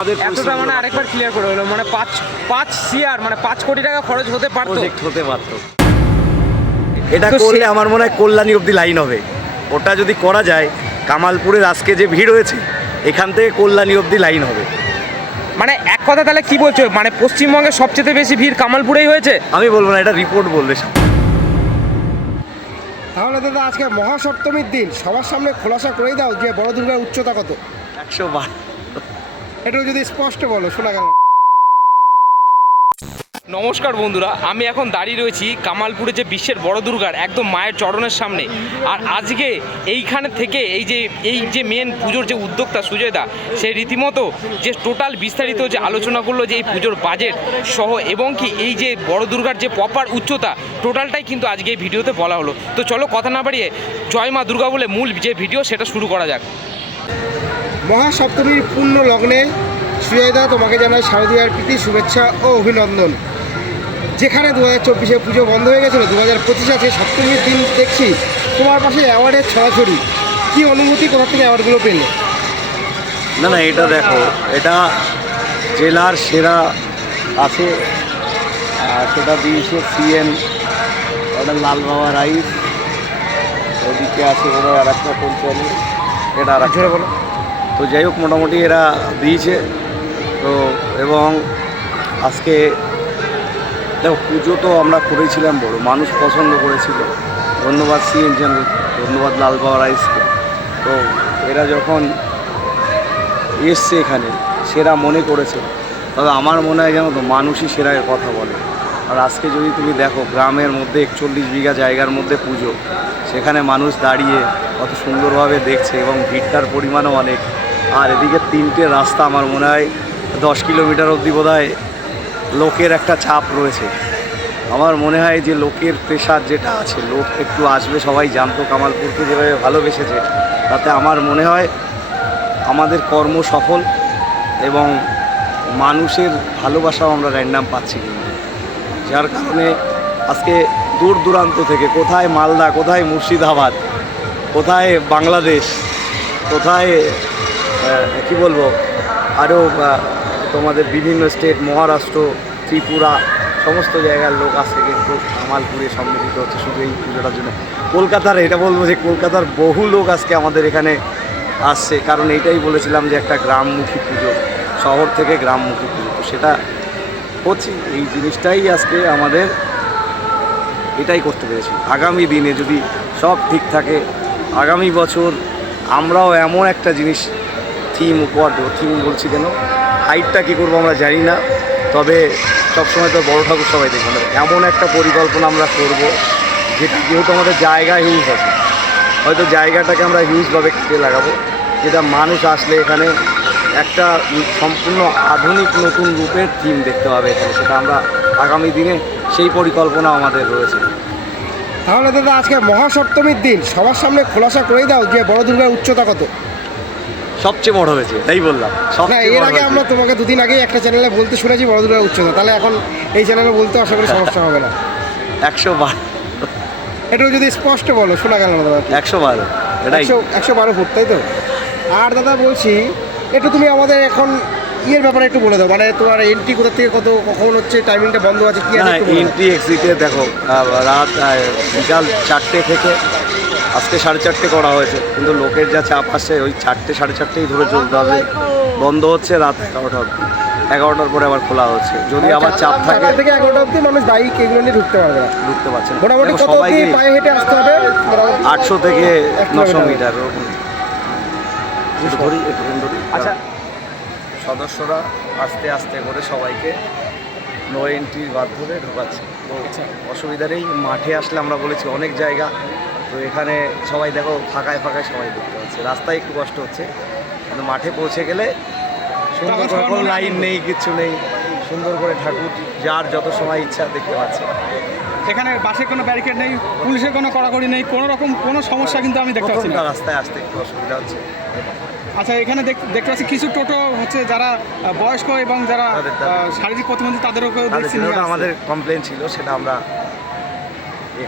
এতটা মানে আরেকবার ক্লিয়ার করে হলো, মানে 5 CR মানে 5 কোটি টাকা খরচ হতে পারতো। এটা করলে আমার মনে হয় কল্যাণী অবধি লাইন হবে। ওটা যদি করা যায়, কামালপুরের আজকে যে ভিড় হয়েছে, এখান থেকে কল্যাণী অবধি লাইন হবে। মানে এক কথা তাহলে কি বলছো, মানে পশ্চিমবঙ্গে সবচেয়ে বেশি ভিড় কামালপুরেই হয়েছে? আমি বলবো না, এটা রিপোর্ট বলবে। তাহলে দাদা আজকে মহাসপ্তমীর দিন সবার সামনে খোলাসা করেই দাও যে বড় দুর্গার উচ্চতা কত। 112। একটু যদি স্পষ্ট বলো, শোনা গেল। নমস্কার বন্ধুরা, আমি এখন দাঁড়িয়ে রয়েছি কামালপুরে যে বিশ্বের বড় দুর্গার একদম মায়ের চরণের সামনে। আর আজকে এইখানে থেকে এই যে মেন পুজোর যে উদ্যোক্তা সুজয় দা, সে রীতিমতো যে টোটাল বিস্তারিত যে আলোচনা করলো যে এই পুজোর বাজেট সহ এবং কি এই যে বড় দুর্গার যে প্রপার উচ্চতা, টোটালটাই কিন্তু আজকে এই ভিডিওতে বলা হলো। তো চলো কথা না বাড়িয়ে জয় মা দুর্গা বলে মূল যে ভিডিও সেটা শুরু করা যাক। মহাসপ্তমীর পূর্ণ লগ্নে সুজয়দা তোমাকে জানাই শারদীয়ার প্রীতি শুভেচ্ছা ও অভিনন্দন। যেখানে 2024-এ পুজো বন্ধ হয়ে গেছিলো, 2025 আছে সপ্তমীর দিন দেখছি তোমার পাশে অ্যাওয়ার্ডের ছড়াছড়ি। কী অনুভূতি, কোথা থেকে অ্যাওয়ার্ডগুলো পেলে? না, এটা দেখো, এটা জেলার সেরা আছে, সেটা দিয়েছে সিএন, ওটা লাল বাবা রাইস, ওদিকে আছে ওরা আর একটা পঞ্চায়েত, এটা আর একটা বলো। তো যাই হোক, মোটামুটি এরা দিয়েছে। তো এবং আজকে দেখো, পুজো তো আমরা করেছিলাম বড়, মানুষ পছন্দ করেছিল। ধন্যবাদ সিএন চ্যানেল, ধন্যবাদ লাল বাবা রাইসকে। তো এরা যখন এসছে এখানে, সেরা মনে করেছে। তবে আমার মনে হয় জানো তো, মানুষই সেরা কথা বলে। আর আজকে যদি তুমি দেখো, গ্রামের মধ্যে 41 বিঘা জায়গার মধ্যে পুজো, সেখানে মানুষ দাঁড়িয়ে কত সুন্দরভাবে দেখছে এবং ভিড়টার পরিমাণও অনেক। আর এদিকে 3টে রাস্তা, আমার মনে হয় 10 কিলোমিটার অবধি বোধহয় লোকের একটা চাপ রয়েছে। আমার মনে হয় যে লোকের প্রেশার যেটা আছে, লোক একটু আসবে, সবাই জানতো কামালপুরকে যেভাবে ভালোবেসেছে, তাতে আমার মনে হয় আমাদের কর্ম সফল এবং মানুষের ভালোবাসাও আমরা র্যান্ডাম পাচ্ছি। কিন্তু যার কারণে আজকে দূর দূরান্ত থেকে, কোথায় মালদা, কোথায় মুর্শিদাবাদ, কোথায় বাংলাদেশ, কোথায় কি বলবো আরও তোমাদের বিভিন্ন স্টেট, মহারাষ্ট্র, ত্রিপুরা, সমস্ত জায়গার লোক আসছে কিন্তু কামালপুরে সম্মিলিত হচ্ছে শুধু এই পুজোটার জন্য। কলকাতার, এটা বলবো যে কলকাতার বহু লোক আজকে আমাদের এখানে আসছে, কারণ এইটাই বলেছিলাম যে একটা গ্রামমুখী পুজো, শহর থেকে গ্রামমুখী পুজো। তো সেটা হচ্ছে, এই জিনিসটাই আজকে আমাদের এটাই করতে পেরেছি। আগামী দিনে যদি সব ঠিক থাকে, আগামী বছর আমরাও এমন একটা জিনিস থিম উপহার দেবো। থিম বলছি কেন, হাইটটা কী করবো আমরা জানি না, তবে সবসময় তো বড় ঠাকুর সবাই দেখবো না, এমন একটা পরিকল্পনা আমরা করব যেহেতু আমাদের জায়গা হিউজ আছে, হয়তো জায়গাটাকে আমরা হিউজভাবে কেটে লাগাবো, যেটা মানুষ আসলে এখানে একটা সম্পূর্ণ আধুনিক নতুন রূপের থিম দেখতে পাবে এখানে। সেটা আমরা আগামী দিনে সেই পরিকল্পনা আমাদের রয়েছে। তাহলে দাদা আজকে মহাসপ্তমীর দিন সবার সামনে খোলাসা করেই দাও যে বড় দুর্গার উচ্চতা কত। সবচেয়ে বড় হয়েছে, তাই বললাম। না, এর আগে আমরা তোমাকে 2 দিন আগেই একটা চ্যানেলে বলতে শুনেছি বড় দুর্গার উচ্চতা, তাহলে এখন এই চ্যানেলে বলতে আশা করি সমস্যা হবে না। 112। একটু যদি স্পষ্ট বলো, শোনা গেল না দাদা। 112, এটাই 112 ফুট, তাই তো? আর দাদা বলছি, একটু তুমি আমাদের এখন ইয়ের ব্যাপারে একটু বলে দাও, মানে তোমার এন্ট্রি কোথা থেকে কখন হচ্ছে, টাইমিংটা বন্ধ আছে কি আছে? এন্ট্রি এক্সিটে দেখো, রাত বিকাল 4টে থেকে আজকে 4:30 করা হয়েছে, কিন্তু লোকের যা চাপ আসছে ওই 4টে 4:30 ধরে চলতে হবে। বন্ধ হচ্ছে রাত 11টা অবধি, 11টার পরে আবার খোলা হচ্ছে। যদি আবার চাপ থাকে, 4টা থেকে 11টা অবধি মানুষ বাইক এগুলো নিয়ে ঢুকতে পারবে না, ঢুকতে পারছে না। মোটামুটি কত অবধি পায়ে হেঁটে আসতে হবে? 800 থেকে 900 মিটার ওরকম। আচ্ছা, সদস্যরা আস্তে আস্তে করে সবাইকে নো এন্ট্রির মাধ্যমে ঢোকাচ্ছে। তো অসুবিধা নেই, মাঠে আসলে আমরা বলেছি অনেক জায়গা, তো এখানে সবাই দেখো ফাঁকায় ফাঁকায় সবাই দেখতে পাচ্ছে। রাস্তায় একটু কষ্ট হচ্ছে, কিন্তু মাঠে পৌঁছে গেলে সুন্দর করে, কোনো লাইন নেই, কিচ্ছু নেই, সুন্দর করে ঠাকুর যার যত সময় ইচ্ছা দেখতে পাচ্ছে। এখানে বাসে কোনো ব্যারিকেড নেই, পুলিশের কোনো কড়াকড়ি নেই, কোনো রকম কোনো সমস্যা কিন্তু আমি দেখতে পাচ্ছি না। রাস্তায় আসতে একটু অসুবিধা হচ্ছে। আচ্ছা, এখানে দেখতে পাচ্ছি কিছু টোটো হচ্ছে যারা বয়স্ক এবং যারা শারীরিক প্রতিবন্ধী, তাদেরও দেখছি নিয়ে আসছে। আমাদের কমপ্লেন ছিল, সেটা আমরা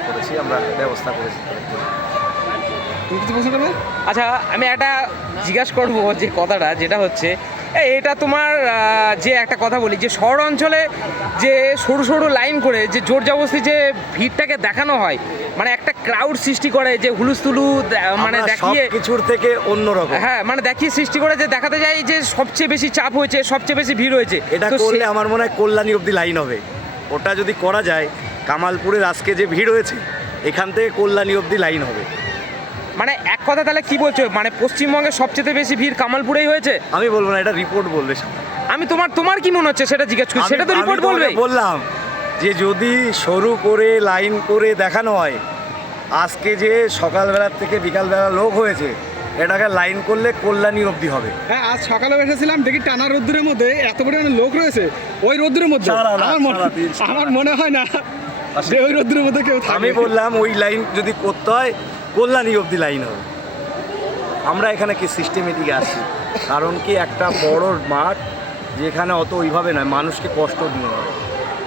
করেছি, আমরা ব্যবস্থা করেছি। তুমি কিছু বলতে পারবে? আচ্ছা, আমি একটা জিজ্ঞাসা করবো যে কথাটা, যেটা হচ্ছে এটা তোমার যে একটা কথা বলি যে শহর অঞ্চলে যে সরু সরু লাইন করে যে জোর জবরদস্তি যে ভিড়টাকে দেখানো হয়, মানে একটা ক্রাউড সৃষ্টি করে যে হুলুস্থুলু মানে আমরা দেখিয়ে, কিছুর থেকে অন্যরকম। হ্যাঁ মানে দেখিয়ে সৃষ্টি করে যে দেখাতে যায় যে সবচেয়ে বেশি চাপ হয়েছে, সবচেয়ে বেশি ভিড় হয়েছে। এটা তো করলে আমার মনে হয় কল্যাণী অবধি লাইন হবে। ওটা যদি করা যায়, কামালপুরের আজকে যে ভিড় হয়েছে এখান থেকে কল্যাণী অবধি লাইন হবে। মানে এক কথা তাহলে কি বলছো, মানে পশ্চিমবঙ্গে সবচেয়ে বেশি ভিড় কামালপুরেই হয়েছে? আমি বলবো না, এটা রিপোর্ট বলবে। আমি তোমার কি মনে হচ্ছে সেটা জিজ্ঞেস করছি, সেটা তো রিপোর্ট বলবে। বললাম যে যদি সরু করে লাইন করে দেখানো হয়, আজকে যে সকালবেলার থেকে বিকালবেলা লোক হয়েছে, এটাকে লাইন করলে কল্যাণী অবধি হবে। হ্যাঁ, আজ সকালে এসেছিলাম, দেখি টানা রোদ্দুরের মধ্যে এত পরিমাণে লোক রয়েছে। ওই রোদ্দুরের মধ্যে আমার মনে হয় না যে ওই রোদ্দুরের মধ্যে কেউ থাকে। আমি বললাম ওই লাইন যদি করতে হয় কল্যাণী অবধি লাইন হবে। আমরা এখানে কি সিস্টেমেটিক আসি, কারণ কি একটা বড় মাঠ যেখানে অত ওইভাবে নয়, মানুষকে কষ্ট দিয়ে হয়,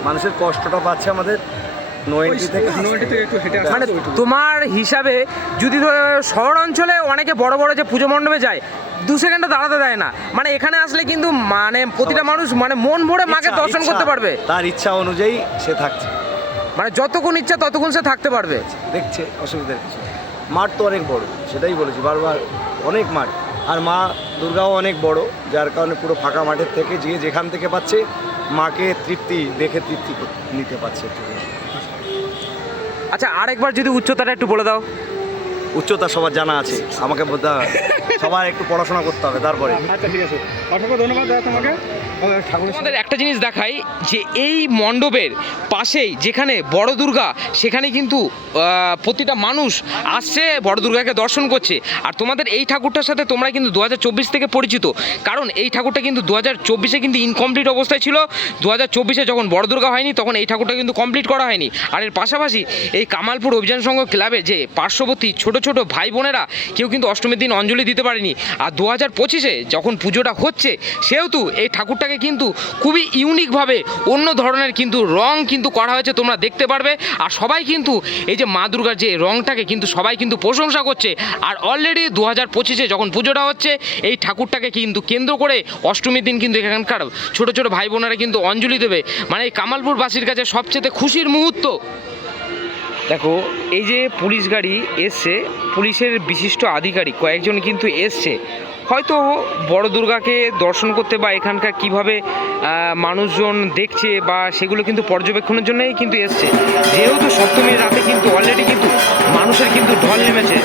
মানুষের কষ্টটা পাচ্ছে আমাদের নয়টি থেকে একটু হেঁটে আসা মানে তো ওইটুকু। তোমার হিসাবে যদি শহর অঞ্চলে অনেকে বড় বড় যে পুজো মণ্ডপে যায় 2 সেকেন্ডে দাঁড়াতে দেয় না, মানে এখানে আসলে কিন্তু মানে প্রতিটা মানুষ মানে মন ভরে মাকে দর্শন করতে পারবে, তার ইচ্ছা অনুযায়ী সে থাকছে, মানে যতক্ষণ ইচ্ছা ততক্ষণ সে থাকতে পারবে। দেখছে, অসুবিধার কিছু নেই। মাঠ তো অনেক বড়, সেটাই বলেছি বারবার, অনেক মাঠ। আর মা দুর্গাও অনেক বড়, যার কারণে পুরো ফাঁকা মাঠের থেকে যে যেখান থেকে পাচ্ছে মাকে তৃপ্তি দেখে তৃপ্তি নিতে পারছে। আচ্ছা আরেকবার যদি উচ্চতাটা একটু বলে দাও। উচ্চতা সবার জানা আছে, আমাকে বলতে হবে, সবার একটু পড়াশোনা করতে হবে তারপরে। আচ্ছা ঠিক আছে, অসংখ্য ধন্যবাদ দাদা তোমাকে। ঠাকুরের আমাদের একটা জিনিস দেখাই যে এই মণ্ডপের পাশেই যেখানে বড় দুর্গা, সেখানে কিন্তু প্রতিটা মানুষ আসছে বড় দুর্গাকে দর্শন করছে। আর তোমাদের এই ঠাকুরটার সাথে তোমরা কিন্তু 2024 থেকে পরিচিত, কারণ এই ঠাকুরটা কিন্তু 2024-এ কিন্তু ইনকমপ্লিট অবস্থায় ছিল। 2024-এ যখন বড় দুর্গা হয়নি তখন এই ঠাকুরটা কিন্তু কমপ্লিট করা হয়নি। আর এর পাশাপাশি এই কামালপুর অভিযান সংঘ ক্লাবে যে পার্শ্ববর্তী ছোট ছোট ভাই বোনেরা কেউ কিন্তু অষ্টমীর দিন অঞ্জলি দিতে পারেনি। আর 2025-এ যখন পুজোটা হচ্ছে, সেহেতু এই ঠাকুরটাকে কিন্তু খুবই ইউনিকভাবে অন্য ধরনের কিন্তু রং কিন্তু করা হয়েছে, তোমরা দেখতে পারবে। আর সবাই কিন্তু এই যে মা দুর্গার যে রংটাকে কিন্তু সবাই কিন্তু প্রশংসা করছে। আর অলরেডি 2025-এ যখন পুজোটা হচ্ছে, এই ঠাকুরটাকে কিন্তু কেন্দ্র করে অষ্টমীর দিন কিন্তু এখানকার ছোট ছোট ভাই বোনেরা কিন্তু অঞ্জলি দেবে, মানে এই কামালপুরবাসীর কাছে সবচেয়ে খুশির মুহূর্ত। দেখো এই যে পুলিশ গাড়ি এসছে, পুলিশের বিশিষ্ট আধিকারিক কয়েকজন কিন্তু এসছে, হয়তো বড় দুর্গাকে দর্শন করতে বা এখানকার কিভাবে মানুষজন দেখছে বা সেগুলো কিন্তু পর্যবেক্ষণের জন্যই কিন্তু এসছে। যেহেতু সপ্তমীর রাতে কিন্তু অলরেডি কিন্তু মানুষের কিন্তু ঢল নেমেছে।